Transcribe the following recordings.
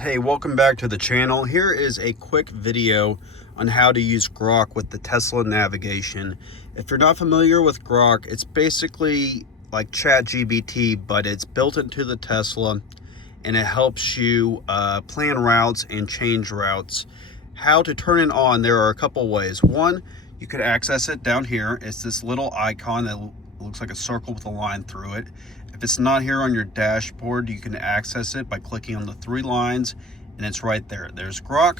Hey, welcome back to the channel. Here is a quick video on how to use Grok with the Tesla navigation. If you're not familiar with Grok, it's basically like ChatGPT, but it's built into the Tesla and it helps you plan routes and change routes. How to turn it on, there are a couple ways. One, you could access it down here. It's this little icon that looks like a circle with a line through it. If it's not here on your dashboard, you can access it by clicking on the three lines and it's right there. There's Grok.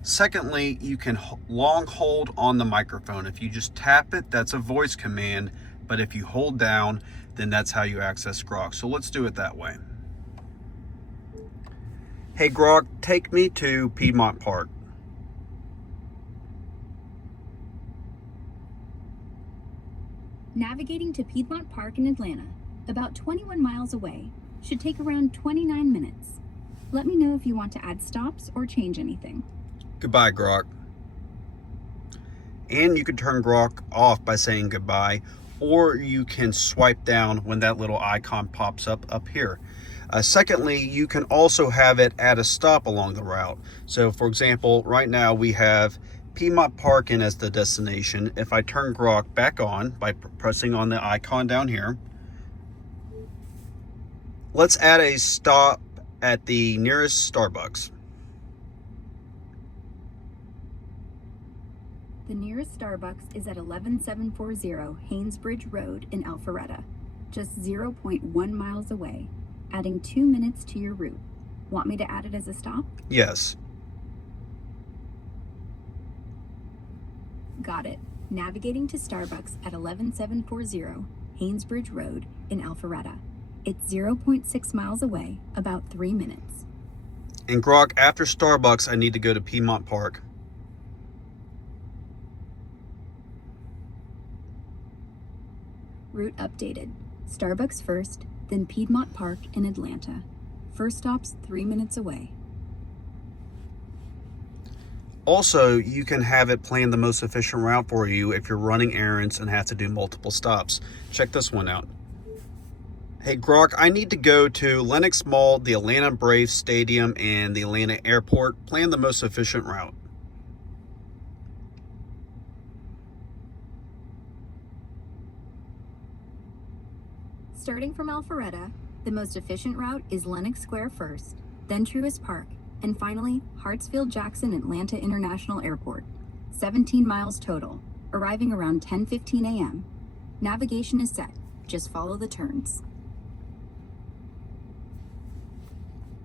Secondly, you can long hold on the microphone. If you just tap it, that's a voice command, but if you hold down, then that's how you access Grok. So let's do it that way. Hey Grok, take me to Piedmont Park. Navigating to Piedmont Park in Atlanta, about 21 miles away, should take around 29 minutes. Let me know if you want to add stops or change anything. Goodbye, Grok. And you can turn Grok off by saying goodbye, or you can swipe down when that little icon pops up here. Secondly, you can also have it add a stop along the route. So for example, right now we have Piedmont Park in as the destination. If I turn Grok back on by pressing on the icon down here, let's add a stop at the nearest Starbucks. The nearest Starbucks is at 11740 Haynesbridge Road in Alpharetta, just 0.1 miles away, adding 2 minutes to your route. Want me to add it as a stop? Yes. Got it. Navigating to Starbucks at 11740 Haynesbridge Road in Alpharetta. It's 0.6 miles away, about 3 minutes. And Grok, after Starbucks, I need to go to Piedmont Park. Route updated. Starbucks first, then Piedmont Park in Atlanta. First stop's 3 minutes away. Also, you can have it plan the most efficient route for you if you're running errands and have to do multiple stops. Check this one out. Hey Grok, I need to go to Lenox Mall, the Atlanta Braves Stadium, and the Atlanta Airport. Plan the most efficient route. Starting from Alpharetta, the most efficient route is Lenox Square first, then Truist Park, and finally Hartsfield-Jackson Atlanta International Airport. 17 miles total, arriving around 10:15 a.m. Navigation is set. Just follow the turns.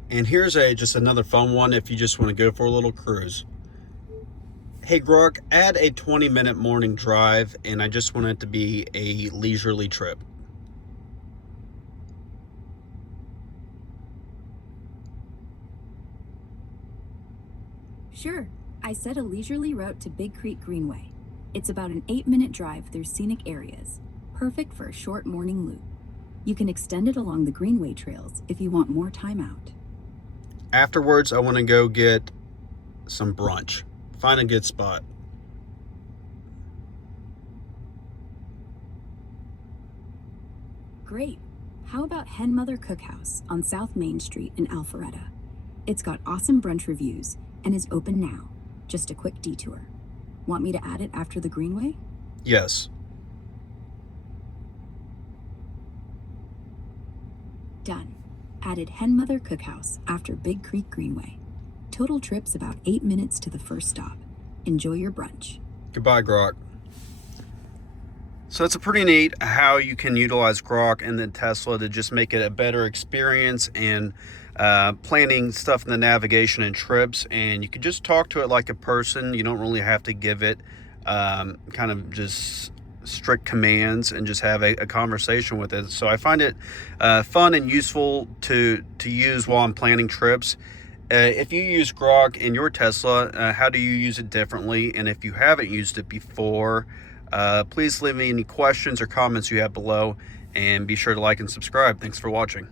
And here's just another fun one if you just want to go for a little cruise. Hey Grok, add a 20-minute morning drive, and I just want it to be a leisurely trip. Sure, I set a leisurely route to Big Creek Greenway. It's about an 8-minute drive through scenic areas, perfect for a short morning loop. You can extend it along the Greenway trails if you want more time out. Afterwards, I want to go get some brunch. Find a good spot. Great. How about Hen Mother Cookhouse on South Main Street in Alpharetta? It's got awesome brunch reviews and is open now. Just a quick detour. Want me to add it after the Greenway? Yes. Done. Added Hen Mother Cookhouse after Big Creek Greenway. Total trip's about 8 minutes to the first stop. Enjoy your brunch. Goodbye, Grok. So it's a pretty neat how you can utilize Grok and then Tesla to just make it a better experience and planning stuff in the navigation and trips. And you can just talk to it like a person. You don't really have to give it kind of just strict commands and just have a conversation with it. So I find it fun and useful to use while I'm planning trips. If you use Grok in your Tesla, how do you use it differently? And if you haven't used it before, please leave me any questions or comments you have below, and be sure to like and subscribe. Thanks for watching.